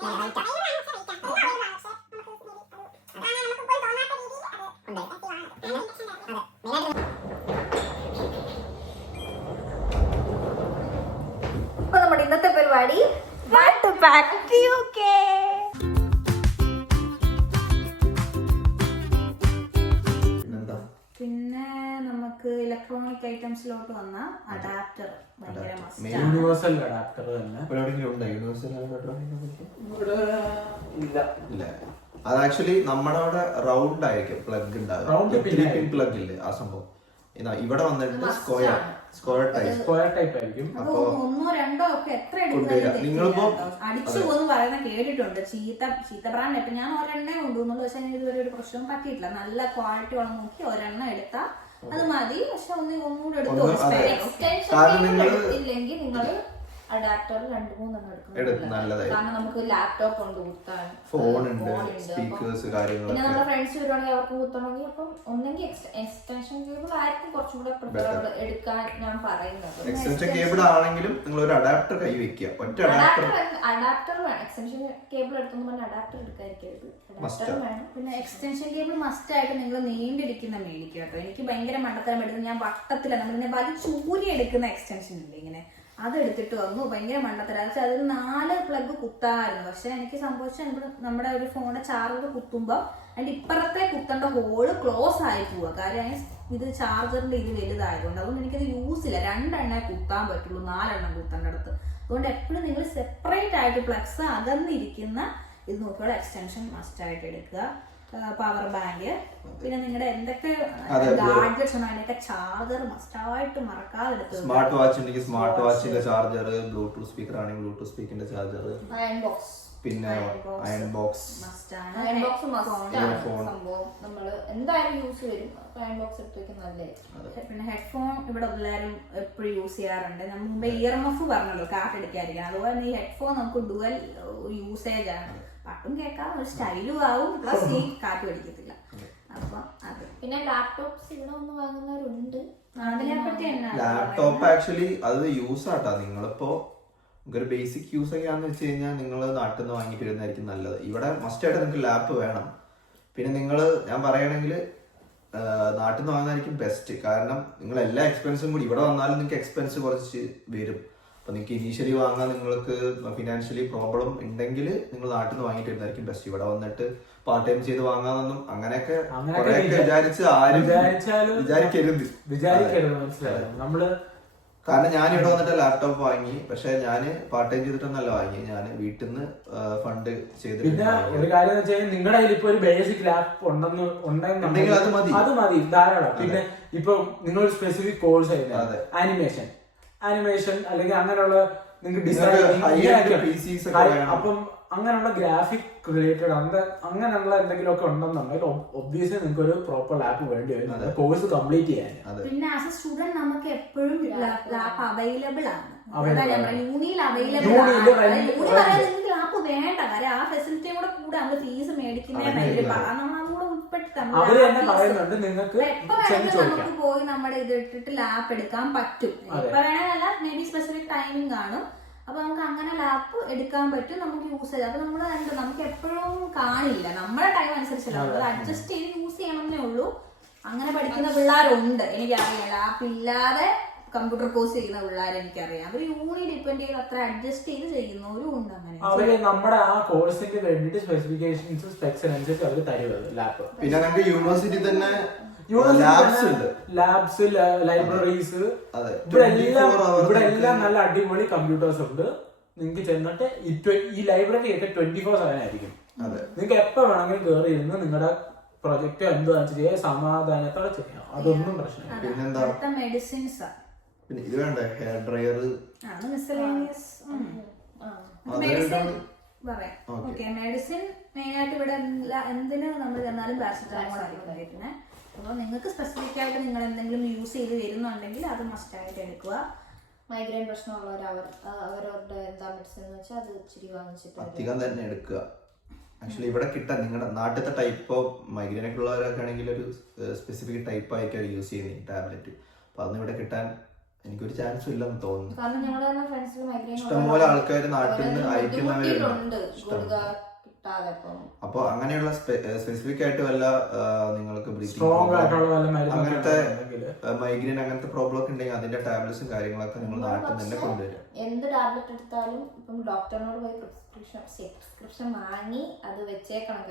അപ്പൊ നമ്മുടെ ഇന്നത്തെ പരിപാടി ബാക്ക് ടു യുകെ. പിന്നെ നമുക്ക് ഇലക്ട്രോണിക് ഐറ്റംസിലോട്ട് വന്ന അഡാപ്റ്റർ ഭയങ്കര യൂണിവേഴ്സൽ അഡാപ്റ്റർ തന്നെ അത് ആക്ച്വലി നമ്മുടെ അവിടെ റൗണ്ട് ആയിരിക്കും പ്ലഗ് ഉണ്ടാകും, പ്ലഗ് ഇല്ലേ ആ സംഭവം. ഇവിടെ വന്നിട്ട് സ്ക്വയർ ടൈപ്പ് ആയിരിക്കും. അപ്പൊ ഒന്നോ രണ്ടോ ഒക്കെ എത്ര അടിച്ചു പോകുന്നു പറയുന്ന കേട്ടിട്ടുണ്ട്. ചീത്ത ബ്രാൻഡ്. ഇപ്പൊ ഞാൻ ഒരെണ്ണേ കൊണ്ടുവന്നുള്ളൂ, പക്ഷെ എനിക്ക് ഇതുവരെ ഒരു പ്രശ്നവും പറ്റിയിട്ടില്ല. നല്ല ക്വാളിറ്റി ഉള്ള നോക്കി ഒരെണ്ണം എടുത്താൽ അത് മതി. പക്ഷെ ഒന്നുകൂടെ എടുത്തില്ലെങ്കിൽ നിങ്ങള് അഡാപ്റ്റർ 2-3 എടുക്കണം. കാരണം നമുക്ക് ലാപ്ടോപ്പ് കൊണ്ട് കുത്താൻ, ഫോണുണ്ട്, സ്പീക്കേഴ്സ്, കാര്യങ്ങൾ. പിന്നെ നമ്മുടെ ഫ്രണ്ട്സ് വരുവാണെങ്കിൽ അവർക്ക് കുത്തണമെങ്കിൽ അപ്പം ഒന്നെങ്കിൽ എക്സ്റ്റൻഷൻ കേബിൾ ആയിരിക്കും കുറച്ചും കൂടെ പ്രിഫർ എടുക്കാൻ ഞാൻ പറയുന്നത്. എക്സ്റ്റൻഷൻ കേബിൾ ആണെങ്കിലും നിങ്ങൾ ഒരു അഡാപ്റ്റർ കൈ വെക്കുക. ഒറ്റ അഡാപ്റ്റർ വേണം. എക്സ്റ്റൻഷൻ കേബിൾ എടുത്തെന്ന് പറഞ്ഞാൽ അഡാപ്റ്റർ എടുക്കാതിരിക്കരുത്, അഡാപ്റ്റർ വേണം. പിന്നെ എക്സ്റ്റൻഷൻ കേബിൾ മസ്റ്റ് ആയിട്ട് നിങ്ങൾ നീണ്ടിരിക്കുന്ന മേടിക്കുക കേട്ടോ. എനിക്ക് ഭയങ്കര മണ്ടത്തരം എടുത്ത് ഞാൻ വട്ടത്തിലാണ് നമ്മളിങ്ങനെ വലിച്ചൂരി എടുക്കുന്ന എക്സ്റ്റൻഷൻ ഉണ്ട്, ഇങ്ങനെ അതെടുത്തിട്ട് വന്നു. ഭയങ്കര മണ്ടത്തരം. പക്ഷെ അതിൽ 4 പ്ലഗ് കുത്താമായിരുന്നു. പക്ഷെ എനിക്ക് സംഭവിച്ചാൽ നമ്മുടെ ഒരു ഫോണിന്റെ ചാർജർ കുത്തുമ്പോൾ അതിന്റെ ഇപ്പുറത്തെ കുത്തേണ്ട ഹോള് ക്ലോസ് ആയി പോവുക. കാര്യം ഇത് ചാർജറിന്റെ ഇത് വലുതായതുകൊണ്ട്. അതുകൊണ്ട് എനിക്കത് യൂസ് ഇല്ല. 2 എണ്ണേ കുത്താൻ പറ്റുള്ളൂ, 4 എണ്ണം കുത്തേണ്ടടുത്ത്. അതുകൊണ്ട് എപ്പോഴും നിങ്ങൾ സെപ്പറേറ്റ് ആയിട്ട് പ്ലഗ്സ് അകന്നിരിക്കുന്ന ഇത് നോക്കിയുള്ള എക്സ്റ്റൻഷൻ മസ്റ്റ് ആയിട്ട് എടുക്കുക. പവർ ബാങ്ക്, പിന്നെ നിങ്ങളുടെ എന്തൊക്കെ ഗാഡ്ജറ്റ്സ് ഉണ്ടോ അതിനൊക്കെ ചാർജർ മസ്റ്റായിട്ട് മറക്കാതെ എടുക്കുക. സ്മാർട്ട് വാച്ച് ഉണ്ടെങ്കിൽ സ്മാർട്ട് വാച്ചിന്റെ ചാർജർ, ബ്ലൂടൂത്ത് സ്പീക്കർ ആണെങ്കിൽ ബ്ലൂടൂത്ത് സ്പീക്കറിന്റെ ചാർജർ, അയൺ ബോക്സ്, പിന്നെ അയൺ ബോക്സ് സംഭവം നമ്മള് എന്തായാലും യൂസ് വരും. അയൺ ബോക്സ് എടുത്ത് വെക്കാൻ നല്ലതായിരിക്കും. പിന്നെ ഹെഡ്ഫോൺ ഇവിടെ എല്ലാവരും എപ്പോഴും യൂസ് ചെയ്യാറുണ്ട്. നമ്മൾ മുമ്പ് ഇയർമഫ് പറഞ്ഞല്ലോ കാറ്റ് അടിക്കാതിരിക്കാൻ. അതുപോലെ തന്നെ ഈ ഹെഡ്ഫോൺ നമുക്ക് ഡുവൽ യൂസേജ് ആണ്. പാട്ടും കേൾക്കാം, ഒരു സ്റ്റൈലും ആവും, പ്ലസ് ഈ കാറ്റ് അടിക്കത്തില്ല. അപ്പൊ അത് പിന്നെ ലാപ്ടോപ്സ് ഇവിടെ ഒന്ന് വാങ്ങുന്നവരുണ്ട്. അതിനെപ്പറ്റി ലാപ്ടോപ്പ് ആക്ച്വലി അത് യൂസ് ആട്ടാ. നിങ്ങളിപ്പോ ഒരു ബേസിക് യൂസ് ഒക്കെ ആണെന്ന് വെച്ച് കഴിഞ്ഞാൽ നിങ്ങൾ നാട്ടിൽ നിന്ന് വാങ്ങിയിട്ട് വരുന്നതായിരിക്കും നല്ലത്. ഇവിടെ മസ്റ്റ് ആയിട്ട് നിങ്ങൾക്ക് ലാപ്പ് വേണം. പിന്നെ നിങ്ങൾ ഞാൻ പറയുകയാണെങ്കിൽ നാട്ടിൽ നിന്ന് വാങ്ങുന്നതായിരിക്കും ബെസ്റ്റ്. കാരണം നിങ്ങൾ എല്ലാ എക്സ്പെൻസും കൂടി ഇവിടെ വന്നാലും നിങ്ങൾക്ക് എക്സ്പെൻസ് കുറച്ച് വരും. അപ്പൊ നിങ്ങൾക്ക് ഇനീഷ്യലി വാങ്ങാൻ നിങ്ങൾക്ക് ഫിനാൻഷ്യലി പ്രോബ്ലം ഉണ്ടെങ്കിൽ നിങ്ങൾ നാട്ടിൽ നിന്ന് വാങ്ങിയിട്ട് വരുന്നതായിരിക്കും ബെസ്റ്റ്. ഇവിടെ വന്നിട്ട് പാർട്ട് ടൈം ചെയ്ത് വാങ്ങാമെന്നും അങ്ങനെയൊക്കെ വിചാരിച്ച് ആരും വിചാരിക്കരുത്. നമ്മള് കാരണം ഞാൻ ഇവിടെ വന്നിട്ട് ലാപ്ടോപ്പ് വാങ്ങി. പക്ഷെ ഞാൻ പാർട്ട് ടൈം ചെയ്തിട്ടൊന്നല്ല വാങ്ങി, ഞാൻ വീട്ടിൽ നിന്ന് ഫണ്ട് ചെയ്തിട്ട്. പിന്നെ ഒരു കാര്യം എന്ന് വെച്ചാൽ നിങ്ങളുടെ കയ്യിൽ ഇപ്പൊ ഒരു ബേസിക് ലാപ്പ് ഉണ്ടെങ്കിൽ അത് മതി, ധാരാളം. പിന്നെ ഇപ്പൊ നിങ്ങൾ സ്പെസിഫിക് കോഴ്സ് ആയിരുന്നു ആനിമേഷൻ അല്ലെങ്കിൽ അങ്ങനെയുള്ള നിങ്ങൾക്ക് ഡിസൈൻ, അപ്പം അങ്ങനെയുള്ള ഗ്രാഫിക് റിലേറ്റഡ് അങ്ങനെയുള്ള എന്തെങ്കിലും ഒക്കെ ഉണ്ടെന്നുണ്ടെങ്കിൽ ഒബ്വിയസ്ലി നിങ്ങൾക്ക് ഒരു പ്രോപ്പർ ലാപ്പ് വേണ്ടി വരും കോഴ്സ് കംപ്ലീറ്റ് ചെയ്യാൻ. പിന്നെ ആസ് എ സ്റ്റുഡന്റ് നമുക്ക് എപ്പോഴും ലാപ്പ് അവൈലബിൾ ആണ്. യൂണിയിൽ അവൈലബിൾ ലാപ്പ് വേണ്ട. കാര്യം ആ ഫെസിലിറ്റിയും കൂടെ കൂടെ നമ്മൾ ഫീസ് മേടിക്കുന്നതിന് നമുക്ക് പോയി നമ്മുടെ ഇത് ഇട്ടിട്ട് ലാപ്പ് എടുക്കാൻ പറ്റും. ഇപ്പൊ വേണമെന്നല്ല, മേ ബി സ്പെസിഫിക് ടൈമിംഗ് കാണും. അപ്പൊ നമുക്ക് അങ്ങനെ ലാപ്പ് എടുക്കാൻ പറ്റും, നമുക്ക് യൂസ് ചെയ്യാം. അപ്പൊ നമ്മൾ നമുക്ക് എപ്പോഴും കാണില്ല, നമ്മുടെ ടൈം അനുസരിച്ചല്ല, നമ്മൾ അഡ്ജസ്റ്റ് ചെയ്ത് യൂസ് ചെയ്യണമെന്നേ ഉള്ളൂ. അങ്ങനെ പഠിക്കുന്ന പിള്ളേരുണ്ട്, എനിക്കറിയാം. ലാപ്പ് ഇല്ലാതെ കമ്പ്യൂട്ടർ കോഴ്സ് ചെയ്യുന്ന പിള്ളേർ എനിക്കറിയാം. അവർ യൂണി ഡിപ്പെൻഡ് ചെയ്ത് അത്ര അഡ്ജസ്റ്റ് ചെയ്ത് ചെയ്യുന്നവരും ഉണ്ട്. അങ്ങനെ അവര് നമ്മുടെ ആ കോഴ്സിന് വേണ്ടിട്ട് സ്പെസിഫിക്കേഷൻസ് സ്പെക്സ് അനുസരിച്ച് അവർ തരുന്നത് ലാപ്പ്. പിന്നെ നമുക്ക് യൂണിവേഴ്സിറ്റി തന്നെ ലാബ്സ്, ലൈബ്രറീസ്, ഇവിടെ എല്ലാം നല്ല അടിപൊളി കമ്പ്യൂട്ടേഴ്സ് ഉണ്ട്. നിങ്ങൾക്ക് ചെന്നിട്ട് ഈ ലൈബ്രറി ഒക്കെ 24/7 ആയിരിക്കും. നിങ്ങൾക്ക് എപ്പോ വേണമെങ്കിലും കയറി ഇരുന്ന് നിങ്ങളുടെ പ്രൊജക്ട് എന്താണെന്ന് ചെയ്യാൻ സമാധാനത്തോടെ ചെയ്യാം. അതൊന്നും പ്രശ്നമില്ല. പിന്നെന്താ മെഡിസിൻസ്, പിന്നെ ഇത് വേണ്ട ഹെയർ ഡ്രയർ, മെഡിസിൻ മെയിൻ ആയിട്ട് ഇവിടെ എന്തിന് നമ്മൾ ചെന്നാലും പാരസെറ്റമോൾ ആയിരിക്കും. അപ്പോൾ നിങ്ങൾക്ക് സ്പെസിഫിക് ആയിട്ട് നിങ്ങൾ എന്തെങ്കിലും യൂസ് ചെയ്ത് വരുന്നുണ്ടെങ്കിൽ അത് മസ്റ്റ് ആയിട്ട് എടുക്കുക. മൈഗ്രെയിൻ പ്രശ്നമുള്ളവർ അവരവരുടെ എന്താ മെഡിസിൻ എന്ന് വെച്ചാൽ അത് ഇച്ചിരി വാങ്ങിച്ചിട്ട് അധികം തന്നെ എടുക്കുക. ആക്ച്വലി ഇവിടെ കിട്ടാൻ നിങ്ങളുടെ നാട്ടിലത്തെ ടൈപ്പ് ഓഫ് മൈഗ്രെയിൻ ഒക്കെ ഉള്ളവരൊക്കെ ആണെങ്കിൽ ഒരു സ്പെസിഫിക് ടൈപ്പ് ആയിരിക്കും യൂസ് ചെയ്യുന്നത് ടാബ്ലറ്റ്. അപ്പോൾ അതൊന്നും ഇവിടെ കിട്ടാൻ എനിക്കൊരു ചാൻസ് ഇല്ലെന്ന് തോന്നുന്നു. കാരണം ഞങ്ങൾ തന്നെ ഫ്രണ്ട്സിൽ മൈഗ്രെയിൻ ഇഷ്ടംപോലെ ആൾക്കാർ നാട്ടിൽ നിന്ന് അയക്കുന്നവരുണ്ട്. അപ്പൊ അങ്ങനെയുള്ള സ്പെസിഫിക് ആയിട്ട് വല്ല നിങ്ങൾക്ക് അങ്ങനത്തെ മൈഗ്രെയിൻ അങ്ങനത്തെ പ്രോബ്ലം ഒക്കെ ഉണ്ടെങ്കിൽ അതിന്റെ ടാബ്ലറ്റ്സും കാര്യങ്ങളൊക്കെ നിങ്ങൾ നാട്ടിൽ തന്നെ കൊണ്ടുവരും. എന്ത് ടാബ്ലറ്റ് എടുത്താലും ഇപ്പം ഡോക്ടറിനോട് പോയി പ്രിസ്ക്രിപ്ഷൻ വാങ്ങി അത് വെച്ചേക്കണം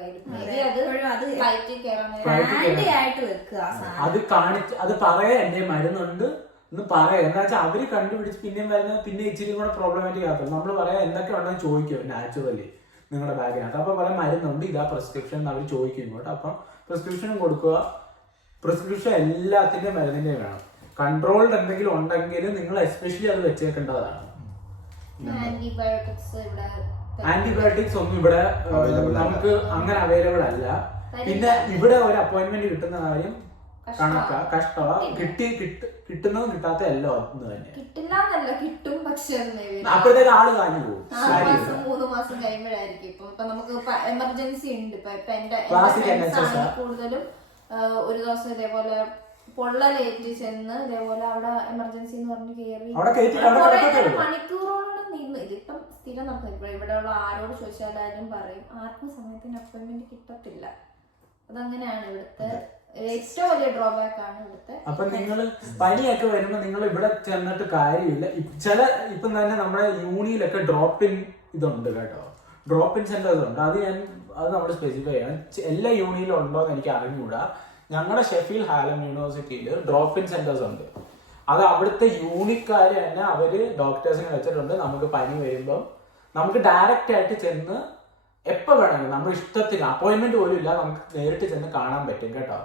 അത് പറയാ എന്റെ മരുന്നുണ്ട് എന്ന് പറയാം. എന്താ വെച്ചാൽ അവര് കണ്ടുപിടിച്ച് പിന്നെയും വരുന്നത് പിന്നെ ഇച്ചിരി കൂടെ പ്രോബ്ലമാറ്റിക് ആകത്തുള്ളൂ. നമ്മൾ പറയാം എന്തൊക്കെ ഉണ്ടെന്ന് ചോദിക്കും നാച്ചുറലി നിങ്ങളുടെ ബാഗിനകത്ത്. അപ്പൊ പറയാം മരുന്നുണ്ട് ഇതാ പ്രിസ്ക്രിപ്ഷൻ അവർ ചോദിക്കും ഇങ്ങോട്ട്. അപ്പം പ്രിസ്ക്രിപ്ഷനും കൊടുക്കുക. പ്രിസ്ക്രിപ്ഷൻ എല്ലാത്തിന്റെ മരുന്നിന്റെ വേണം. കൺട്രോൾഡ് എന്തെങ്കിലും ഉണ്ടെങ്കിൽ നിങ്ങൾ എസ്പെഷ്യലി അത് വെച്ചേക്കേണ്ടതാണ്. ആന്റിബയോട്ടിക്സ് ഒന്നും ഇവിടെ നമുക്ക് അങ്ങനെ അവൈലബിൾ അല്ല. പിന്നെ ഇവിടെ ഒരു അപ്പോയിന്റ്മെന്റ് കിട്ടുന്ന കാര്യം കഷ്ടമാ. കിട്ടുന്നതും കിട്ടാത്ത എല്ലാം ഒന്ന് തന്നെ കിട്ടില്ല കിട്ടും. പക്ഷെ അപ്പോഴത്തേക്ക് ആള് കാഞ്ഞു പോകും. 3 മാസം കഴിയുമ്പോഴായിരിക്കും. ഇപ്പൊ നമുക്ക് എമർജൻസി ഉണ്ട്. ഇപ്പൊ എന്റെ കൂടുതലും ഒരു ദിവസം ഇതേപോലെ പൊള്ളലേറ്റ് ചെന്ന് ഇതേപോലെ അവിടെ എമർജൻസി എന്ന് പറഞ്ഞ് കയറി മണിക്കൂറോളം നിന്ന്. ഇതിപ്പം സ്ഥിരം നടക്കും. ഇവിടെയുള്ള ആരോട് ചോദിച്ചാലും പറയും ആർക്കും സമയത്തിന് അപ്പോയിന്റ്മെന്റ് കിട്ടത്തില്ല. അതങ്ങനെയാണ് ഇവിടുത്തെ ഏറ്റവും വലിയ ഡ്രോബാക്ക് ആണ് ഇവിടുത്തെ. അപ്പൊ നിങ്ങൾ പനിയൊക്കെ വരുമ്പോ നിങ്ങൾ ഇവിടെ ചെന്നിട്ട് കാര്യമില്ല. ഇപ്പം തന്നെ നമ്മുടെ യൂണിയിലൊക്കെ ഡ്രോപ്പ് ഇൻ ഇതുണ്ട് കേട്ടോ. ഡ്രോപ്പ് ഇൻ സെന്റേഴ്സ് ഉണ്ട്. അത് നമ്മൾ സ്പെസിഫൈ ചെയ്യണം. എല്ലാ യൂണിയിലും ഉണ്ടോ എന്ന് എനിക്ക് അറിഞ്ഞുകൂടാ. ഞങ്ങളുടെ ഷെഫീൽഡ് ഹാലം യൂണിവേഴ്സിറ്റിയിൽ ഡ്രോപ്പ് ഇൻ സെന്റേഴ്സ് ഉണ്ട്. അത് അവിടുത്തെ യൂണിക്കാര് തന്നെ അവര് ഡോക്ടേഴ്സിനെ വെച്ചിട്ടുണ്ട്. നമുക്ക് പനി വരുമ്പോൾ നമുക്ക് ഡയറക്റ്റ് ആയിട്ട് ചെന്ന് എപ്പോ വേണമെങ്കിലും നമ്മുടെ ഇഷ്ടത്തിന് അപ്പോയിന്റ്മെന്റ് പോലും ഇല്ല നമുക്ക് നേരിട്ട് ചെന്ന് കാണാൻ പറ്റും കേട്ടോ.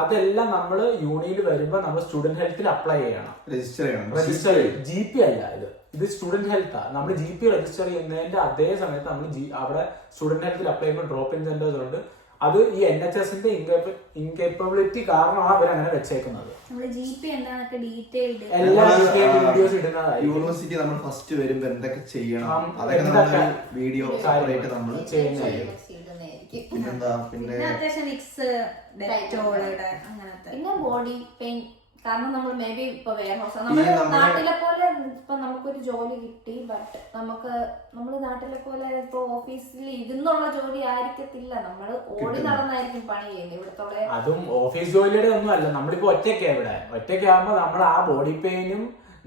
അതെല്ലാം നമ്മൾ യൂണിയിൽ വരുമ്പോൾ നമ്മൾ സ്റ്റുഡന്റ് ഹെൽത്തിൽ അപ്ലൈ ചെയ്യണം. രജിസ്റ്റർ ചെയ്യും. GP അല്ല ഇത് സ്റ്റുഡന്റ് ഹെൽത്താ. നമ്മൾ GP രജിസ്റ്റർ ചെയ്യുന്നതിന്റെ അതേ സമയത്ത് നമ്മൾ അവിടെ സ്റ്റുഡന്റ് ഹെൽത്തിൽ അപ്ലൈ ചെയ്യുമ്പോൾ ഡ്രോപ്പ് ഇൻ സെന്റേഴ്സ് ഉണ്ട്. അത് ഈ NHSന്റെ ഇൻകേപ്പബിലിറ്റി കാരണമാണ് അവർ അങ്ങനെ വെച്ചേക്കുന്നത്. യൂണിവേഴ്സിറ്റി നമ്മൾ ഫസ്റ്റ് വരുമ്പോ എന്തൊക്കെ ചെയ്യണം അതൊക്കെ വീഡിയോ നമ്മൾ പിന്നെന്താ പിന്നെ ബോഡി പെയിൻ. കാരണം നമ്മൾ മേ ബി ഇപ്പൊ നമ്മുടെ നാട്ടിലെ പോലെ ഇപ്പൊ നമുക്കൊരു ജോലി കിട്ടി. ബട്ട് നമ്മള് നാട്ടിലെ പോലെ ഇപ്പൊ ഓഫീസിൽ ഇരുന്നുള്ള ജോലി ആയിരിക്കത്തില്ല. നമ്മള് ഓടി നടന്നായിരിക്കും പണി ചെയ്യുന്നത് ഇവിടത്തോടെ. അതും ഓഫീസ് ജോലിയുടെ ഒന്നും അല്ല. നമ്മളിപ്പോ ഒറ്റയ്ക്കാകുമ്പോ നമ്മൾ ആ ബോഡി പെയിനും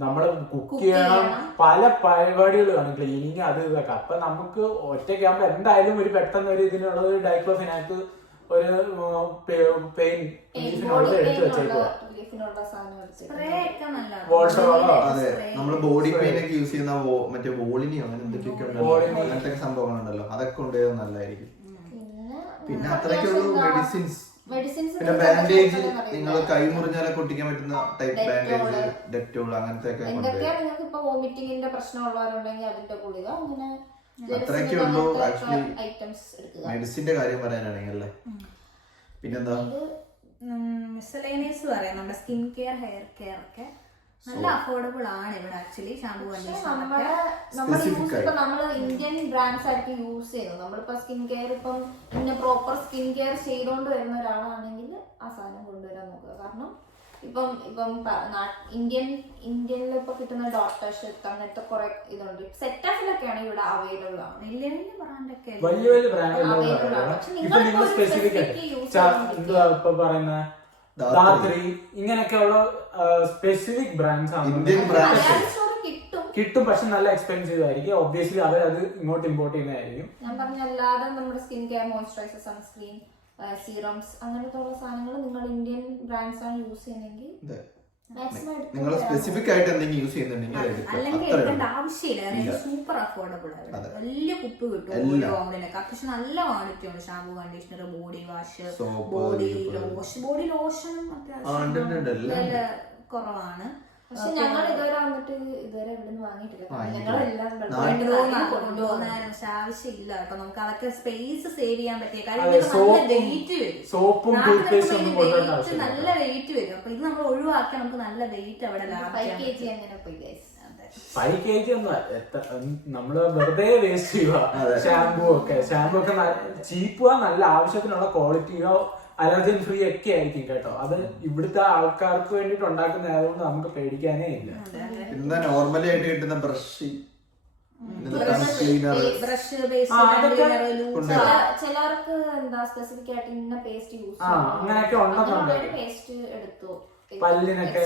നമ്മള് കുക്ക് ചെയ്യണം. പല പരിപാടികൾ കാണും. ക്ലീനിങ് അത് ഇതൊക്കെ. അപ്പൊ നമുക്ക് ഒറ്റയ്ക്കാകുമ്പോ എന്തായാലും ഒരു പെട്ടെന്ന് ഒരു ഇതിനുള്ളത് ഡൈക്ലോഫിനാക്ക് ഒരു പെയിൻ റിലീഫിനുള്ളത് എടുത്തു വെച്ചേക്കുക. അതെ നമ്മള് ബോഡി പെയിൻ ഒക്കെ യൂസ് ചെയ്യുന്ന മറ്റേ വോളിനിയോ അങ്ങനെ എന്തൊക്കെയൊക്കെ അങ്ങനത്തെ സംഭവങ്ങളുണ്ടല്ലോ അതൊക്കെ കൊണ്ടുപോയത് നല്ലതായിരിക്കും. പിന്നെ അത്രയ്ക്കുള്ളൂ മെഡിസിൻസ്. പിന്നെ ബാൻഡേജ് നിങ്ങൾ കൈ മുറിഞ്ഞാലൊക്കെ ഒട്ടിക്കാൻ പറ്റുന്ന ടൈപ്പ് ബാൻഡേജ്, ഡെറ്റോൾ അങ്ങനത്തെ ഒക്കെ വോമിറ്റിംഗിന്റെ പ്രശ്നമുള്ളവരുണ്ടെങ്കിൽ അതിന്റെ ഗുളിക അങ്ങനെ അത്രയൊക്കെ ഉള്ളൂ ആക്ച്വലി മെഡിസിന്റെ കാര്യം പറയാനാണെങ്കിൽ അല്ലേ. പിന്നെന്താ മിസലേനിയസ് പറയാം. നമ്മുടെ സ്കിൻ കെയർ, ഹെയർ കെയർ ഒക്കെ നല്ല അഫോർഡബിൾ ആണ് ഇവിടെ ആക്ച്വലി. ഷാമ്പൂ നമ്മള് ഇന്ത്യൻ ബ്രാൻഡ്സ് ആയിരിക്കും യൂസ് ചെയ്യുന്നത്. നമ്മളിപ്പോ സ്കിൻ കെയർ ഇപ്പം ഇങ്ങനെ പ്രോപ്പർ സ്കിൻ കെയർ ചെയ്തോണ്ട് വരുന്ന ഒരാളാണെങ്കിൽ ആ സാധനം കൊണ്ടുവരാൻ നോക്കുക. കാരണം ഇപ്പം ഇന്ത്യനിൽ ഇപ്പൊ കിട്ടുന്ന ഡോട്ടേഴ്സ് അങ്ങനത്തെ കുറെ ഇതുണ്ട്. സെറ്റാഫിലൊക്കെയാണ് ഇവിടെ അവൈലബിൾ ആണ്. വലിയ ബ്രാൻഡൊക്കെ ഇങ്ങനെയൊക്കെയുള്ള സ്പെസിഫിക് ബ്രാൻഡ്സ് ആണ് കിട്ടും. പക്ഷെ നല്ല എക്സ്പെൻസീവ് ആയിരിക്കും. ഒബ്വിയസ്ലി അവരത് ഇങ്ങോട്ട് ഇമ്പോർട്ട് ചെയ്യുന്നതായിരിക്കും. ഞാൻ പറഞ്ഞല്ലാതെ നമ്മുടെ skin care, moisturiser, sunscreen, serums അങ്ങനത്തെ ഉള്ള സാധനങ്ങൾ നിങ്ങൾ ഇന്ത്യൻ ബ്രാൻഡ്സ് ആണ് യൂസ് ചെയ്യുന്നെങ്കിൽ നിങ്ങൾ സ്പെസിഫിക് ആയിട്ട് എന്തെങ്കിലും യൂസ് ചെയ്യുന്നുണ്ടെങ്കിൽ അല്ലെങ്കിൽ എടുക്കേണ്ട ആവശ്യമില്ല. സൂപ്പർ അഫോർഡബിൾ ആണ്. വലിയ കുപ്പ് കിട്ടും. അത്യാവശ്യം നല്ല ക്വാളിറ്റി ഉണ്ട്. Shampoo, conditioner, body wash, body ലോഷനും അത്യാവശ്യം വില കുറവാണ്. പക്ഷെ ഞങ്ങൾ ഇതുവരെ ഇവിടുന്ന് വാങ്ങിയിട്ടില്ല. ആവശ്യമില്ല കേട്ടോ. നമുക്ക് അതൊക്കെ സ്പേസ് സേവ് ചെയ്യാൻ പറ്റിയ കാര്യം. നല്ല വെയിറ്റ് വരും. അപ്പൊ ഇത് നമ്മൾ ഒഴിവാക്കി നമുക്ക് നല്ല വെയിറ്റ് അവിടെ അങ്ങനെ പോയി. 5 kg നമ്മള് വെറുതെ വേസ്റ്റ് ചെയ്യുക. ഷാമ്പൂ ഒക്കെ ചീപ്പുക, നല്ല ആവശ്യത്തിനുള്ള ക്വാളിറ്റിയോ അലർജൻ ഫ്രീ ഒക്കെ ആയിരിക്കും കേട്ടോ. അത് ഇവിടുത്തെ ആൾക്കാർക്ക് വേണ്ടിട്ട് ഉണ്ടാക്കുന്ന ആയതുകൊണ്ട് നമുക്ക് പേടിക്കാനേ ഇല്ല. പിന്നെ നോർമലി ആയിട്ട് കിട്ടുന്ന ബ്രഷ്, ചിലർക്ക് എന്താ സ്പെസിഫിക് ആയിട്ട് ഇന്ന പേസ്റ്റ് യൂസ് അങ്ങനെയൊക്കെ ഉണ്ടെന്നുണ്ടെങ്കിൽ പേസ്റ്റ് എടുത്തു പല്ലിനൊക്കെ.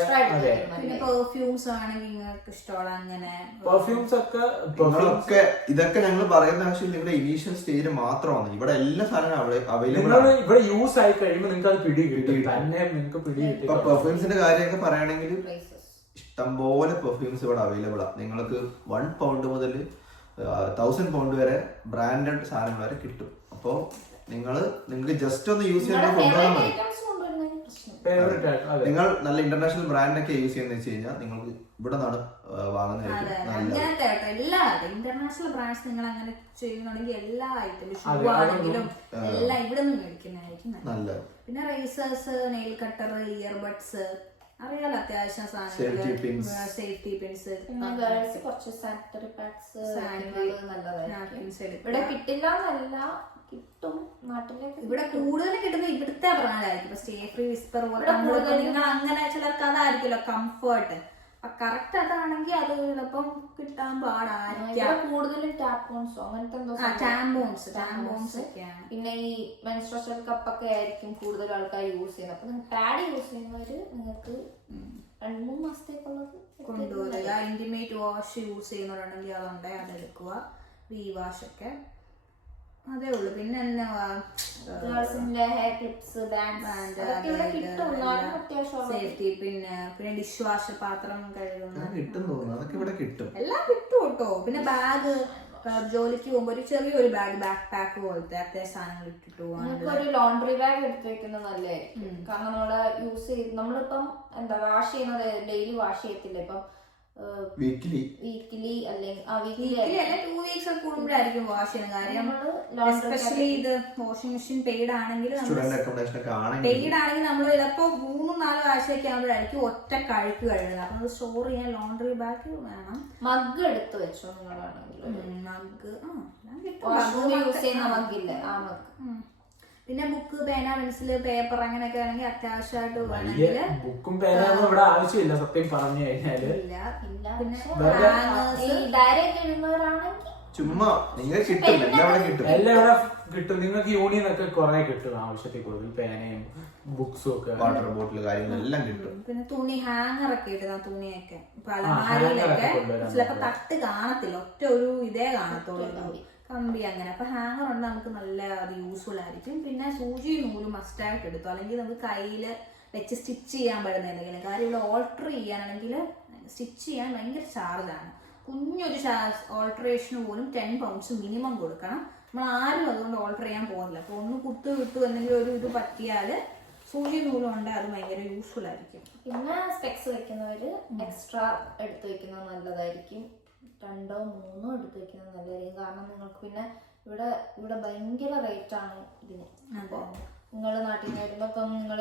പിന്നെ പെർഫ്യൂംസ് ആണെങ്കിൽ നിങ്ങൾക്ക് ഇഷ്ടമുള്ള അങ്ങനെ പെർഫ്യൂംസ് ഒക്കെ നിങ്ങളൊക്കെ ഇതൊക്കെ ഞങ്ങൾ പറയുന്ന ആവശ്യം നിങ്ങളുടെ ഇനീഷ്യൽ സ്റ്റേജിൽ മാത്രമാണ്. ഇവിടെ എല്ലാ സാധനങ്ങളും അവൈലബിൾ ആണ്. ഇവിടെ യൂസ് ആയി കഴിയുമ്പോൾ നിങ്ങൾക്ക് അത് പിടി കിട്ടും തന്നെ, നിങ്ങൾക്ക് പിടി കിട്ടും. ഇപ്പൊ പെർഫ്യൂംസിന്റെ കാര്യമൊക്കെ പറയുകയാണെങ്കിൽ ഇഷ്ടംപോലെ പെർഫ്യൂംസ് ഇവിടെ അവൈലബിൾ ആണ്. നിങ്ങൾക്ക് 1 പൗണ്ട് മുതൽ 1000 പൗണ്ട് വരെ ബ്രാൻഡഡ് സാധനങ്ങൾ വരെ കിട്ടും. അപ്പോ നിങ്ങൾക്ക് ജസ്റ്റ് ഒന്ന് യൂസ് ചെയ്യാൻ കൊണ്ടുപോകാൻ മതി. നിങ്ങൾ നല്ല ഇന്റർനാഷണൽ ബ്രാൻഡ് ഒക്കെ യൂസ് ചെയ്യുന്ന വെച്ച് കഴിഞ്ഞാൽ നിങ്ങൾക്ക് ഇവിടെ നിന്നാണ് വാങ്ങുന്നതായിരിക്കും. എല്ലാ ഇന്റർനാഷണൽ ബ്രാൻഡ്സ് നിങ്ങൾ അങ്ങനെ ചെയ്യുന്നുണ്ടെങ്കിൽ എല്ലാ ഐറ്റംസും ഷൂ ആണെങ്കിലും എല്ലാം ഇവിടെ നിന്ന് മേടിക്കുന്നതായിരിക്കും നല്ലത്. പിന്നെ റേസേഴ്സ്, നെയിൽ കട്ടർ, ഇയർബഡ്സ്, അറിയാലോ അത്യാവശ്യം സാധനങ്ങൾ, സേഫ്റ്റി പിൻസ്, കുറച്ച് സാനിറ്ററി പാഡ്സ് നല്ലതായിരിക്കും. ഇവിടെ കിട്ടില്ല എന്നല്ല, കിട്ടും നാട്ടിലേക്ക്. ഇവിടെ കൂടുതൽ കിട്ടുന്നത് ഇവിടുത്തെ ബ്രാൻഡായിരിക്കും. ഇപ്പൊ സ്റ്റേ ഫ്രീ, വിസ്പർ പോലെ നിങ്ങൾ അങ്ങനെ ചിലർക്ക് അതായിരിക്കുമല്ലോ കംഫർട്ട്. കറക്റ്റ് അതാണെങ്കിൽ അത് ചിലപ്പം കിട്ടാൻ പാടായിരിക്കും. കൂടുതലും ടാമ്പോൺസോ അങ്ങനത്തെ എന്തോ ടാമ്പോൺസ് ഒക്കെയാണ്. പിന്നെ ഈ മെൻസ്ട്രുവൽ കപ്പൊക്കെ ആയിരിക്കും കൂടുതൽ ആൾക്കാർ യൂസ് ചെയ്യുന്നത്. അപ്പൊ നിങ്ങൾ പാഡ് യൂസ് ചെയ്യുന്നവര് നിങ്ങൾക്ക് 2-3 മാസത്തേക്കുള്ളത് കൊണ്ടുപോകുക. ഇന്റിമേറ്റ് വാഷ് യൂസ് ചെയ്യുന്നവരുണ്ടെങ്കിൽ അതുണ്ടെങ്കിൽ അതെടുക്കുക. വി വാഷ് ഒക്കെ അതേ ഉള്ളു. പിന്നെ ഹെയർ ക്ലിപ്സ്, സേഫ്റ്റി, പിന്നെ ഡിഷ് വാഷ്, പാത്രം കഴുകുന്ന എല്ലാം കിട്ടും കേട്ടോ. പിന്നെ ബാഗ്, ജോലിക്ക് പോകുമ്പോ ഒരു ചെറിയൊരു ബാഗ്, ബാക്ക് പാക്ക് പോലത്തെ അത്യാവശ്യം സാധനങ്ങൾ ഇട്ടിട്ട് പോകാൻ ഒരു ലോണ്ടറി ബാഗ് എടുത്ത് വെക്കുന്നത് നല്ലതായിരിക്കും. കാരണം നമ്മള് യൂസ് ചെയ്ത് നമ്മളിപ്പം എന്താ വാഷ് ചെയ്യുന്നത് ഡെയിലി വാഷ് ചെയ്യത്തില്ല. ഇപ്പം വീക്കിലി അല്ലെങ്കിൽ 2 വീക്സ് ഒക്കെ കൂടുമ്പോഴായിരിക്കും വാഷ് ചെയ്യുന്ന കാര്യം. എസ്പെഷ്യലി ഇത് വാഷിംഗ് മെഷീൻ പെയ്ഡ് ആണെങ്കിൽ നമ്മൾ ചിലപ്പോ 3-4 ആഴ്ചയൊക്കെ ആകുമ്പോഴായിരിക്കും ഒറ്റ കഴുക്ക് കഴുകുന്നത്. അപ്പൊ അത് സ്റ്റോർ ചെയ്യാൻ ലോണ്ടറി ബാഗ് വേണം. മഗ് എടുത്ത് വെച്ചോ നിങ്ങളാണെങ്കിൽ. മഗ് യൂസ് ചെയ്യുന്ന മഗ്ഗില്ല, ആ മഗ്. പിന്നെ ബുക്ക്, പേന, പെൻസിൽ, പേപ്പർ അങ്ങനെയൊക്കെ ആണെങ്കിൽ അത്യാവശ്യമായിട്ട് വേണമെങ്കിൽ ബുക്കും പേനൊന്നും ഇവിടെ ആവശ്യമില്ല സത്യം പറഞ്ഞു കഴിഞ്ഞാല്. പിന്നെ ഡയറക്റ്റ് എഴുതുന്നവരാണെങ്കിൽ ചുമ്മാ നിങ്ങൾക്ക് കിട്ടും, എല്ലാം ഇവിടെ കിട്ടും. നിങ്ങൾക്ക് യൂണിയനൊക്കെ കുറെ കിട്ടും ആവശ്യത്തിൽ കൂടുതൽ. പേനയും ബുക്സും ഒക്കെ, വാട്ടർ ബോട്ടിൽ കാര്യങ്ങളെല്ലാം കിട്ടും. പിന്നെ തുണി ഹാങ്ങർ ഒക്കെ ഇടുന്ന തുണിയൊക്കെ അലമാരിയിലൊക്കെ ചിലപ്പോ തട്ട് കാണത്തില്ല, ഒറ്റ ഒരു ഇതേ കാണത്തുള്ളൂ, കമ്പി അങ്ങനെ. അപ്പൊ ഹാങ്ങർ ഉണ്ട്, നമുക്ക് നല്ല അത് യൂസ്ഫുൾ ആയിരിക്കും. പിന്നെ സൂചി നൂല് മസ്റ്റായിട്ട് എടുത്തു, അല്ലെങ്കിൽ നമുക്ക് കയ്യില് വെച്ച് സ്റ്റിച്ച് ചെയ്യാൻ പറ്റുന്ന എന്തെങ്കിലും കാര്യം. ഇവിടെ ഓൾട്ടർ ചെയ്യാനാണെങ്കിൽ സ്റ്റിച്ച് ചെയ്യാൻ ഭയങ്കര ചാർജാണ്. കുഞ്ഞൊരു ഓൾട്ടറേഷന് പോലും 10 പൗണ്ട്സ് മിനിമം കൊടുക്കണം. നമ്മൾ ആരും അതുകൊണ്ട് ഓൾട്ടർ ചെയ്യാൻ പോകുന്നില്ല. അപ്പൊ ഒന്ന് കുത്തു വിട്ടു എന്തെങ്കിലും ഒരു ഇത് പറ്റിയാല് സൂചി നൂലും ഉണ്ട്, അത് ഭയങ്കര യൂസ്ഫുൾ ആയിരിക്കും. പിന്നെ സ്പെക്സ് വെക്കുന്നവര് എക്സ്ട്രാ എടുത്ത് വെക്കുന്നത് നല്ലതായിരിക്കും. 2-3 എടുത്ത് വെക്കുന്നത് നല്ലതായിരിക്കും. കാരണം നിങ്ങൾക്ക് പിന്നെ ഇവിടെ ഭയങ്കര റേറ്റ് ആണ് ഇതിന്. അപ്പോൾ നിങ്ങൾ നാട്ടിൽ നിന്ന് വരുമ്പോൾ ഇപ്പം നിങ്ങൾ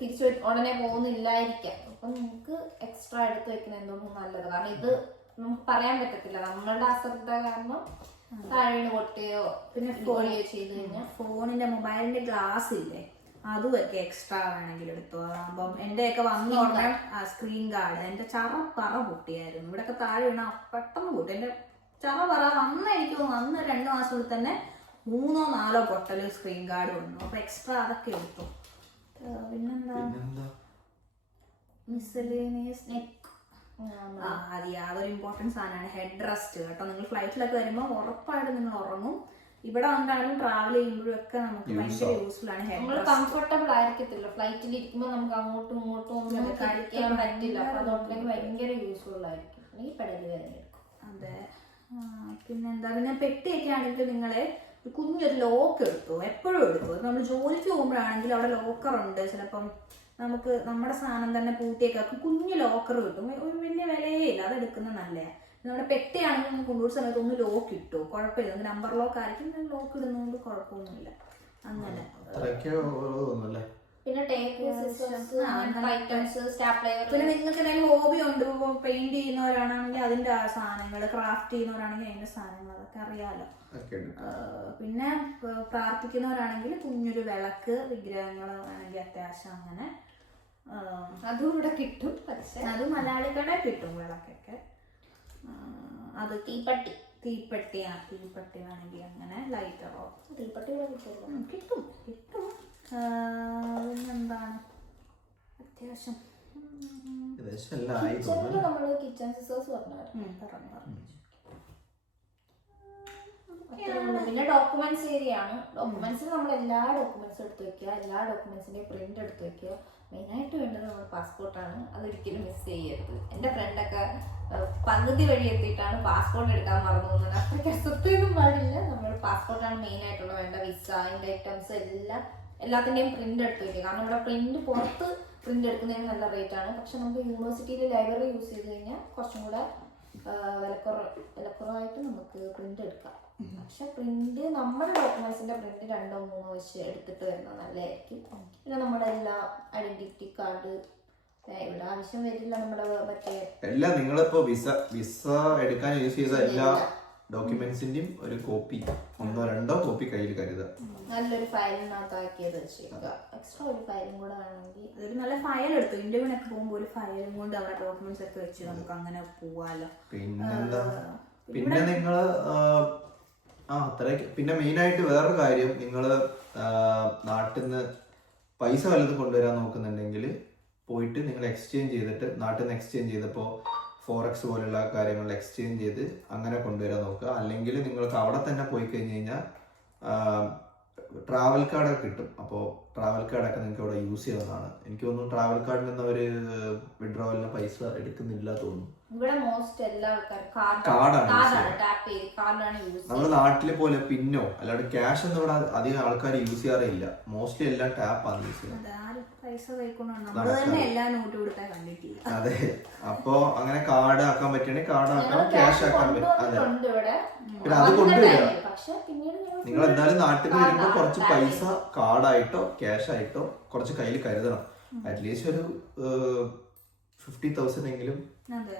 തിരിച്ചു ഉടനെ പോകുന്നില്ലായിരിക്കാം. അപ്പം നിങ്ങൾക്ക് എക്സ്ട്രാ എടുത്ത് വെക്കുന്നത് എന്തുകൊണ്ടും നല്ലത്. കാരണം ഇത് നമുക്ക് പറയാൻ പറ്റത്തില്ല, നമ്മളുടെ അശ്രദ്ധ കാരണം താഴെ പൊട്ടുകയോ പിന്നെ ഫോളിയോ ചെയ്ത് കഴിഞ്ഞാൽ. ഫോണിന്റെ മൊബൈലിന്റെ ഗ്ലാസ് ഇല്ലേ, അതുമൊക്കെ എക്സ്ട്രാ വേണമെങ്കിൽ എടുത്തു. അപ്പം എന്റെയൊക്കെ വന്ന ഉടനെ സ്ക്രീൻ ഗാർഡ് എന്റെ പറ പൊട്ടിയായിരുന്നു. ഇവിടെയൊക്കെ താഴെ വീണ പെട്ടെന്ന് പൊട്ടി. എന്റെ പറ വന്ന എനിക്ക് വന്ന് 2 മാസത്തിൽ തന്നെ 3-4 പൊട്ടല് സ്ക്രീൻ ഗാർഡ് വന്നു. അപ്പൊ എക്സ്ട്രാ അതൊക്കെ എടുത്തു. പിന്നെന്താ മിസ്സലേനിയസ് നെക്ക്, അത് യാതൊരു ഇമ്പോർട്ടൻസ് സാധനമാണ്. ഹെഡ് റെസ്റ്റ് കേട്ടോ. നിങ്ങൾ ഫ്ലൈറ്റിലൊക്കെ വരുമ്പോൾ ഉറപ്പായിട്ട് നിങ്ങൾ ഉറങ്ങും. ഇവിടെ വന്നാലും ട്രാവൽ ചെയ്യുമ്പോഴും ഒക്കെ നമുക്ക് ഭയങ്കര യൂസ്ഫുൾ ആണ്. നമ്മൾ കംഫർട്ടബിൾ ആയിരിക്കത്തില്ല ഫ്ലൈറ്റിൽ ഇരിക്കുമ്പോൾ, നമുക്ക് അങ്ങോട്ടും ഇങ്ങോട്ടും ഒന്നും കഴിക്കാൻ പറ്റില്ല. അപ്പൊ അതുകൊണ്ടേക്ക് ഭയങ്കര യൂസ്ഫുൾ ആയിരിക്കും. അല്ലെങ്കിൽ പെടലി വേദന എടുക്കും. അതെ. പിന്നെന്താ, പിന്നെ പെട്ടിയൊക്കെ ആണെങ്കിൽ നിങ്ങളെ കുഞ്ഞൊരു ലോക്ക് എടുത്തു, എപ്പോഴും എടുത്തു. നമ്മൾ ജോലിക്ക് പോകുമ്പോഴാണെങ്കിൽ അവിടെ ലോക്കറുണ്ട്. ചിലപ്പം നമുക്ക് നമ്മുടെ സാധനം തന്നെ പൂട്ടിയൊക്കെ കുഞ്ഞു ലോക്കർ കിട്ടും, ഒരു വലിയ വിലയേ ഇല്ല, അതെടുക്കുന്നത് നല്ലതാണ്. നമ്മുടെ പെട്ടിയാണെങ്കിൽ നമുക്ക് കൊണ്ടുപോകുന്ന സമയത്ത് ഒന്ന് ലോക്ക് ഇട്ടു, കുഴപ്പമില്ല. നമുക്ക് നമ്പർ ലോക്ക് ആയിരിക്കും, ലോക്ക് ഇടുന്നതുകൊണ്ട് കുഴപ്പമൊന്നുമില്ല. അങ്ങനെ പിന്നെ ടേപ്പ്, ഐറ്റംസ്, സ്റ്റാപ്ലർ. പിന്നെ നിങ്ങൾക്ക് എന്തെങ്കിലും ഹോബി ഉണ്ട്, പെയിന്റ് ചെയ്യുന്നവരാണെങ്കിൽ അതിന്റെ ആ സാധനങ്ങൾ, ക്രാഫ്റ്റ് ചെയ്യുന്നവരാണെങ്കിൽ അതിന്റെ സാധനങ്ങൾ, അതൊക്കെ അറിയാലോ. പിന്നെ പ്രാർത്ഥിക്കുന്നവരാണെങ്കിൽ കുഞ്ഞൊരു വിളക്ക്, വിഗ്രഹങ്ങൾ ആണെങ്കിൽ അത്യാവശ്യം അങ്ങനെ അതും ഇവിടെ കിട്ടും. പക്ഷെ അത് മലയാളിക്കടെ കിട്ടും വിളക്കൊക്കെ. അത് തീപ്പെട്ടി വേണമെങ്കിൽ അങ്ങനെ, ലൈറ്ററോ തീപ്പെട്ടി ഇവിടെ കിട്ടുമല്ലോ. കിട്ടും. പിന്നെന്താണ് അത്യാവശ്യം നമ്മള് കിച്ചൺ സിസേഴ്സ് പറഞ്ഞു. പിന്നെ ഡോക്യുമെന്റ്സ് ഏരിയ ആണ്. ഡോക്യുമെന്റ്സിൽ നമ്മൾ എല്ലാ ഡോക്യുമെന്റ്സും എടുത്ത് വെക്കുക, എല്ലാ ഡോക്യുമെന്റ്സിന്റെയും പ്രിന്റ് എടുത്ത് വെക്കുക. മെയിനായിട്ട് വേണ്ടത് നമ്മുടെ പാസ്പോർട്ടാണ്. അതൊരിക്കലും മിസ് ചെയ്യരുത്. എൻ്റെ ഫ്രണ്ടൊക്കെ പകുതി വഴി എത്തിയിട്ടാണ് പാസ്പോർട്ട് എടുക്കാൻ മറന്നു പോകുന്നത്. അത്രയ്ക്ക് അസത്തൊന്നും പാടില്ല. നമ്മൾ പാസ്പോർട്ടാണ് മെയിൻ ആയിട്ടുള്ള വേണ്ട. വിസ, അതിൻ്റെ ഐറ്റംസ് എല്ലാത്തിൻ്റെയും പ്രിന്റ് എടുത്ത് വെക്കുക. കാരണം ഇവിടെ പ്രിന്റ് പുറത്ത് പ്രിന്റ് എടുക്കുന്നതിന് നല്ല റേറ്റ് ആണ്. പക്ഷെ നമുക്ക് യൂണിവേഴ്സിറ്റിയിൽ ലൈബ്രറി യൂസ് ചെയ്ത് കഴിഞ്ഞാൽ കുറച്ചും കൂടെ വിലക്കുറവായിട്ട് നമുക്ക് പ്രിന്റ് എടുക്കാം. പക്ഷെ പ്രിന്റ് നമ്മുടെ ഡോക്യുമെന്റ്സിന്റെ പ്രിന്റ് 2-3 വെച്ച് എടുത്തിട്ട് വരുന്നത് നല്ലതായിരിക്കും. പിന്നെ നമ്മുടെ എല്ലാ ഐഡന്റിറ്റി കാർഡ് ഇവിടെ ആവശ്യം വരില്ല. നമ്മുടെ മറ്റേ എല്ലാം നിങ്ങളിപ്പോ വിസ എടുക്കാൻ യൂസ് ചെയ്ത എല്ലാ ഡോക്യുമെന്റ്സിന്റെയും ഒരു കോപ്പി, 1-2 കോപ്പി കയ്യിൽ കരുതുക. നല്ലൊരു ഫയലിനകത്താക്കിയത് വെച്ചേക്കുക. എക്സ്ട്രാ ഒരു ഫയലും കൂടെ വേണമെങ്കിൽ അതൊരു നല്ല ഫയൽ എടുത്തു. ഇന്റർവ്യൂവിനൊക്കെ പോകുമ്പോൾ ഒരു ഫയലും കൊണ്ട് അവിടെ ഡോക്യുമെന്റ്സ് ഒക്കെ വെച്ച് നമുക്ക് അങ്ങനെ പോവാലോ. പിന്നെന്താ, പിന്നെ നിങ്ങള് അത്രയൊക്കെ. പിന്നെ മെയിൻ ആയിട്ട് വേറൊരു കാര്യം, നിങ്ങള് നാട്ടിൽ നിന്ന് പൈസ വല്ലതും കൊണ്ടുവരാൻ നോക്കുന്നുണ്ടെങ്കിൽ പോയിട്ട് നിങ്ങൾ എക്സ്ചേഞ്ച് ചെയ്തിട്ട്, നാട്ടിൽ നിന്ന് എക്സ്ചേഞ്ച് ചെയ്തപ്പോൾ ഫോറക്സ് പോലുള്ള കാര്യങ്ങളിൽ എക്സ്ചേഞ്ച് ചെയ്ത് അങ്ങനെ കൊണ്ടുവരാൻ നോക്കുക. അല്ലെങ്കിൽ നിങ്ങൾക്ക് അവിടെ തന്നെ പോയി കഴിഞ്ഞ് കഴിഞ്ഞാൽ ട്രാവൽ കാർഡൊക്കെ കിട്ടും. അപ്പോൾ ട്രാവൽ കാർഡൊക്കെ നിങ്ങൾക്ക് അവിടെ യൂസ് ചെയ്യുന്നതാണ്. എനിക്ക് തോന്നുന്നു ട്രാവൽ കാർഡിൽ നിന്ന് അവർ വിഡ്രോവലിന് പൈസ എടുക്കുന്നില്ല തോന്നുന്നു. ഇവിടെ മോസ്റ്റ് എല്ലാ ആൾക്കാരും നമ്മുടെ നാട്ടിലെ പോലെ പിന്നോ അല്ലാണ്ട് ക്യാഷ് ഒന്നും ഇവിടെ അധികം ആൾക്കാർ യൂസ് ചെയ്യാറില്ല. മോസ്റ്റ്ലി എല്ലാം ടാപ്പാണ് യൂസ് ചെയ്യുന്നത്. അതെ, അപ്പൊ അങ്ങനെ കാർഡ് ആക്കാൻ പറ്റുകയാണെങ്കിൽ കാർഡ് ആക്കാം, ക്യാഷ് ആക്കാൻ പറ്റും. അതെ, പിന്നെ അത് കൊണ്ടുവരിക. നിങ്ങൾ എന്തായാലും നാട്ടിൽ നിന്ന് വരുമ്പോൾ കുറച്ച് പൈസ കാർഡായിട്ടോ ക്യാഷ് ആയിട്ടോ കുറച്ച് കയ്യിൽ കരുതണം. അറ്റ്ലീസ്റ്റ് ഒരു 50,000 എങ്കിലും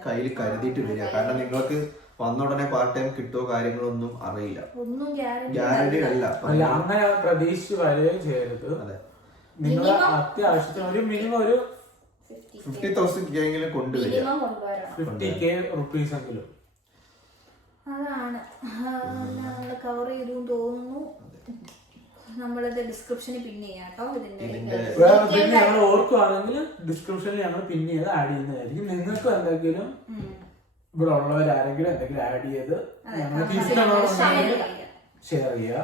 കയ്യിൽ കരുതിയിട്ട് വരിക. കാരണം നിങ്ങൾക്ക് വന്ന ഉടനെ പാർട്ട് ടൈം കിട്ടുമോ കാര്യങ്ങളൊന്നും അറിയില്ല, ഗ്യാരണ്ടി അല്ല. അങ്ങനെ പ്രതീക്ഷിച്ച് വരികയും ചെയ്യരുത്. അതെ, നിങ്ങൾ അത്യാവശ്യത്തിന് ഒരു മിനിമം ഒരു 50,000 എങ്കിലും കൊണ്ടുവരിക, 50K rupees എങ്കിലും. അതാണ് നമ്മള് കവർ ചെയ്തു തോന്നുന്നു. നമ്മളിത് ഡിസ്ക്രിപ്ഷനിൽ പിന്നെ ചെയ്യാം കേട്ടോ. ഇതിന്റെ പിന്നെ ഞങ്ങൾ ഓർക്കുവാണെങ്കിൽ ഡിസ്ക്രിപ്ഷനിൽ ഞങ്ങൾ പിന്നെ ചെയ്ത് ആഡ് ചെയ്യുന്നതായിരിക്കും. നിങ്ങൾക്ക് എന്തെങ്കിലും ഇവിടെ ഉള്ളവരാരെങ്കിലും എന്തെങ്കിലും ആഡ് ചെയ്ത് ഞങ്ങൾക്ക് ഇഷ്ടമുണ്ടെങ്കിൽ ഷെയർ ചെയ്യുക.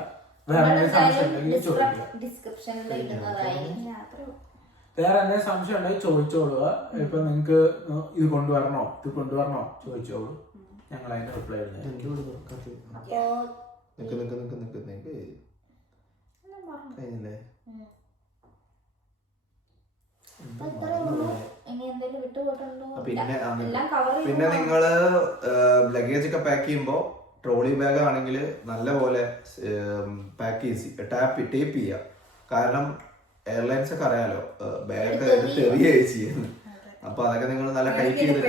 വേറെ എന്തെങ്കിലും സംശയം ഉണ്ടെങ്കിൽ ചോദിക്കുക. വേറെ എന്തെങ്കിലും സംശയം ഉണ്ടെങ്കിൽ ചോദിച്ചോളുക. ഇപ്പൊ നിങ്ങക്ക് ഇത് കൊണ്ടുവരണോ ചോദിച്ചോളൂ. ഞങ്ങൾ അതിന്റെ റിപ്ലൈ കഴിഞ്ഞില്ലേ? പിന്നെ നിങ്ങള് ലഗേജ് ഒക്കെ പാക്ക് ചെയ്യുമ്പോ ട്രോളി ബാഗ് ആണെങ്കിൽ നല്ലപോലെ പാക്ക് ടേപ്പ് ചെയ്യുക. കാരണം എയർലൈൻസ് ഒക്കെ അറിയാലോ ബാഗ് ചെറിയ ചെയ്യുന്നു. അപ്പൊ അതൊക്കെ നിങ്ങൾ നല്ല ടൈറ്റ് ചെയ്തിട്ട്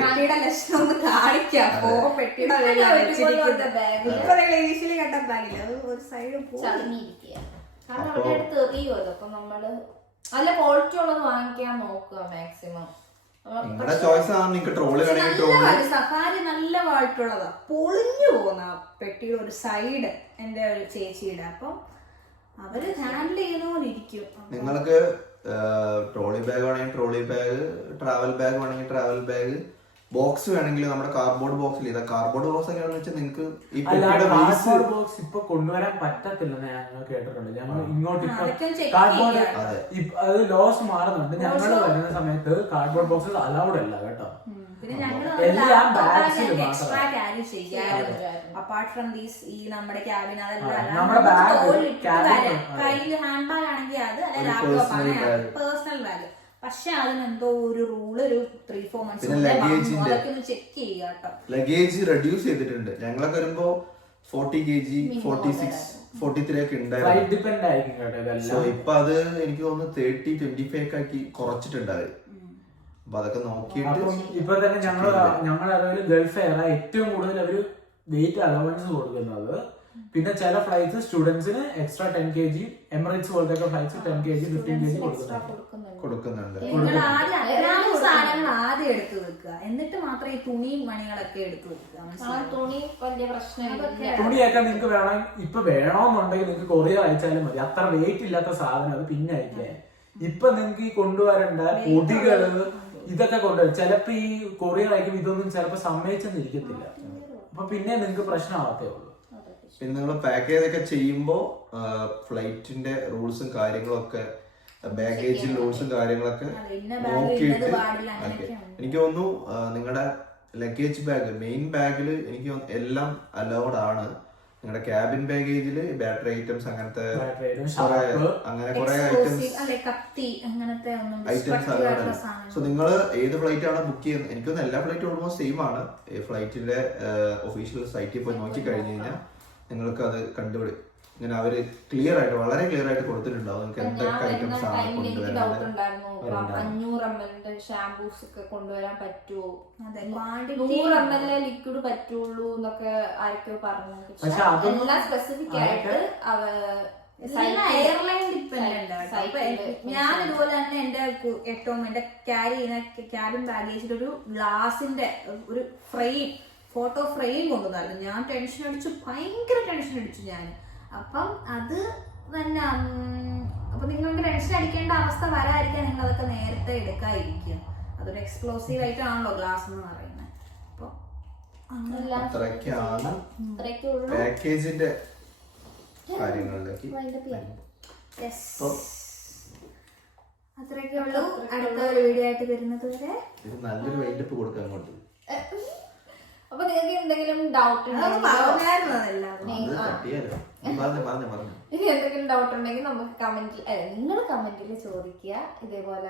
നിങ്ങളുടെ ചോയ്സ് ആണ്. നിങ്ങൾക്ക് ട്രോളി സഫാരി നല്ല വായിട്ടുള്ളതാ, പൊളിഞ്ഞു പോകുന്ന പെട്ടിയുടെ ഒരു സൈഡ് എന്റെ ഒരു ചേച്ചിയുടെ. അപ്പം അവര് ഹാൻഡിൽ ചെയ്യുന്ന പോലെ ഇരിക്കും. നിങ്ങൾക്ക് ട്രോളി ബാഗ് വേണമെങ്കിൽ ട്രോളി ബാഗ്, ട്രാവൽ ബാഗ് വേണമെങ്കിൽ ട്രാവൽ ബാഗ്, ബോക്സ് വേണമെങ്കിൽ നമ്മുടെ കാർഡ്ബോർഡ് ബോക്സിൽ ഇതാ. കാർഡ്ബോർഡ് ബോക്സ് എങ്ങനെയാണെന്ന് വെച്ചാൽ നിങ്ങൾക്ക് ഈ കാർഡ്ബോർഡ് ബോക്സ് ഇപ്പൊ കൊണ്ടുവരാൻ പറ്റത്തില്ലെന്ന് ഞങ്ങൾ കേട്ടിട്ടുണ്ട്. ഞങ്ങൾ ഇങ്ങോട്ട് കാർഡ്ബോർഡ് അത് ലോസ് മാറുന്നുണ്ട്. ഞങ്ങൾ വരുന്ന സമയത്ത് കാർഡ്ബോർഡ് ബോക്സ് അലൗഡ് അല്ല കേട്ടോ. എല്ലാം ബാഗ്സിൽ എക്സ്ട്രാ ക്യാരി ചെയ്യാറുണ്ട്. അപ്പാർട്ട് ഫ്രം ദീസ് ഈ നമ്മുടെ ക്യാബിൻ കയ്യിൽ ഹാൻഡ് ബാഗ് ആണെങ്കിൽ അത് അല്ലെ ലാപ്ടോപ്പ് ആണ് പേഴ്സണൽ ബാഗ്. പക്ഷെ അതിനെന്തോ ഒരു റൂള് ഒരു 3-4 months അതൊക്കെ ഒന്ന് ചെക്ക് ചെയ്യുക കേട്ടോ. ലഗേജ് റെഡ്യൂസ് ചെയ്തിട്ടുണ്ട്. ഞങ്ങളൊക്കെ വരുമ്പോ 40 kg 46 43 ഒക്കെ ഫ്ലൈറ്റ് ഉണ്ടായിരുന്നു. ഡിപ്പെൻഡ് ആയിരിക്കും കേട്ടോ സോ ഇതെല്ലാം. ഇപ്പൊ അത് എനിക്ക് തോന്നുന്നു 30-25 ഒക്കെ ആക്കി കുറച്ചിട്ടുണ്ടായി. അപ്പൊ അതൊക്കെ നോക്കിയിട്ട് അപ്പം ഇപ്പൊ തന്നെ ഞങ്ങളുടെ അറിവിൽ ഗൾഫ് എയർ ഏറ്റവും കൂടുതൽ അവര് വെയിറ്റ് അലവൻസ് കൊടുക്കുന്നത്. പിന്നെ ചില ഫ്ലൈറ്റ്സ് സ്റ്റുഡൻസിന് എക്സ്ട്രാ 10 kg, എമിറേറ്റ്സ് പോലത്തെ ഫ്ലൈറ്റ്സ് 10 kg 15 kg കൊടുക്കുന്നുണ്ട്. നിങ്ങൾ ആദ്യം സാധനങ്ങൾ ആദ്യം എടുത്തു വെക്കുക, എന്നിട്ട് മാത്രം ഈ തുണിയും മണികളൊക്കെ എടുത്തു വെക്കുക. തുണി വലിയ പ്രശ്നമില്ല. തുണിയൊക്കെ നിങ്ങൾക്ക് വേണം, ഇപ്പൊ വേണമെന്നുണ്ടെങ്കിൽ നിങ്ങൾക്ക് കൊറിയർ അയച്ചാലും മതി. അത്ര വെയിറ്റ് ഇല്ലാത്ത സാധനം അത് പിന്നെ അയക്കേ. ഇപ്പൊ നിങ്ങൾക്ക് ഈ കൊണ്ടുവരേണ്ട പൊടികള് ഇതൊക്കെ കൊണ്ടുവരും. ചിലപ്പോ ഈ കൊറിയർ അയക്കുമ്പോൾ ഇതൊന്നും ചിലപ്പോ സമ്മതിച്ചെന്നിരിക്കത്തില്ല. അപ്പൊ പിന്നെ നിങ്ങൾക്ക് പ്രശ്നമാവത്തേ ഉള്ളൂ. പിന്നെ നിങ്ങൾ പാക്കേജ് ഒക്കെ ചെയ്യുമ്പോ ഫ്ലൈറ്റിന്റെ റൂൾസും കാര്യങ്ങളും ഒക്കെ, ബാഗേജ് റൂൾസും കാര്യങ്ങളൊക്കെ നോക്കിയിട്ട്. എനിക്ക് തോന്നുന്നു നിങ്ങളുടെ ലഗേജ് ബാഗ്, മെയിൻ ബാഗിൽ എനിക്ക് തോന്നുന്നു എല്ലാം അലൗഡ് ആണ്. നിങ്ങളുടെ ക്യാബിൻ ബാഗേജില് ബാറ്ററി ഐറ്റംസ് അങ്ങനത്തെ അങ്ങനെ കുറെ ഐറ്റംസ് അലൗഡ്. സോ നിങ്ങൾ ഏത് ഫ്ലൈറ്റ് ആണ് ബുക്ക് ചെയ്യുന്നത്, എനിക്കൊന്ന് എല്ലാ ഫ്ലൈറ്റും ഓൾമോസ്റ്റ് സെയിം ആണ്. ഫ്ലൈറ്റിന്റെ ഒഫീഷ്യൽ സൈറ്റിൽ പോയി നോക്കി കഴിഞ്ഞു കഴിഞ്ഞാൽ നിങ്ങൾക്ക് അത് കണ്ടുപിടി. ഇങ്ങനെ അവര് ക്ലിയർ ആയിട്ട്, വളരെ ക്ലിയർ ആയിട്ട് കൊടുത്തിട്ടുണ്ടാവും നിങ്ങൾക്ക് എന്തൊക്കെ ഐറ്റംസ് ആണ് കൊണ്ടുവരുന്നത്. 500 ml ഷാംപൂസ് ഒക്കെ കൊണ്ടുവരാൻ പറ്റുമോ, 100 ml ലിക്വിഡ് പറ്റുള്ളൂ എന്നൊക്കെ ആരൊക്കെ പറഞ്ഞു. എല്ലാം സ്പെസിഫിക് ആയിട്ട് എയർലൈൻ ഡിപ്പെൻഡന്റ്. ഞാൻ ഇതുപോലെ തന്നെ എന്റെ ക്യാരി ചെയ്യുന്ന ക്യാബിൻ ബാഗേജിൽ ഒരു ഗ്ലാസിന്റെ ഒരു ഫ്രെയിം, ഫോട്ടോ ഫ്രെയിം കൊണ്ടുവന്നായിരുന്നു. ഞാൻ ടെൻഷൻ അടിച്ചു, ഭയങ്കര ടെൻഷൻ അടിച്ചു ഞാൻ. അപ്പം അത് തന്നെ, അപ്പൊ നിങ്ങൾക്ക് ടെൻഷൻ അടിക്കേണ്ട അവസ്ഥ വരാതിരിക്കാൻ നിങ്ങൾ അതൊക്കെ നേരത്തെ എടുക്കാതിരിക്കുക. അതൊരു എക്സ്പ്ലോസീവ് ആയിട്ടാണല്ലോ ഗ്ലാസ് എന്ന് പറയുന്നത്. അപ്പൊ അത്രയ്ക്കാണ് പാക്കേജിന്റെ കാര്യങ്ങളിലേക്ക്. അത്രയൊക്കെ ഉള്ളൂ. അടുത്ത ഒരു വീഡിയോ ആയിട്ട് വരുന്നത് വരെ നല്ലൊരു വൈൻഡപ്പ് കൊടുക്കാൻ അങ്ങോട്ട്. അപ്പൊ നിങ്ങൾക്ക് എന്തെങ്കിലും ഡൗട്ട് ഇനി എന്തെങ്കിലും ഡൗട്ട് ഉണ്ടെങ്കിൽ നമുക്ക് കമന്റിൽ, നിങ്ങൾ കമന്റിൽ ചോദിക്കുക. ഇതേപോലെ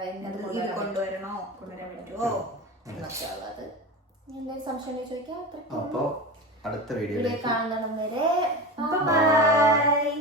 കൊണ്ടുവരണോ, കൊണ്ടുവരാൻ പറ്റുമോ എന്നൊക്കെ ഉള്ളത്. എന്തെങ്കിലും സംശയം ചോദിക്കാം. അപ്പൊ അടുത്ത വീഡിയോ കാണുന്നത് വരെ ബൈ.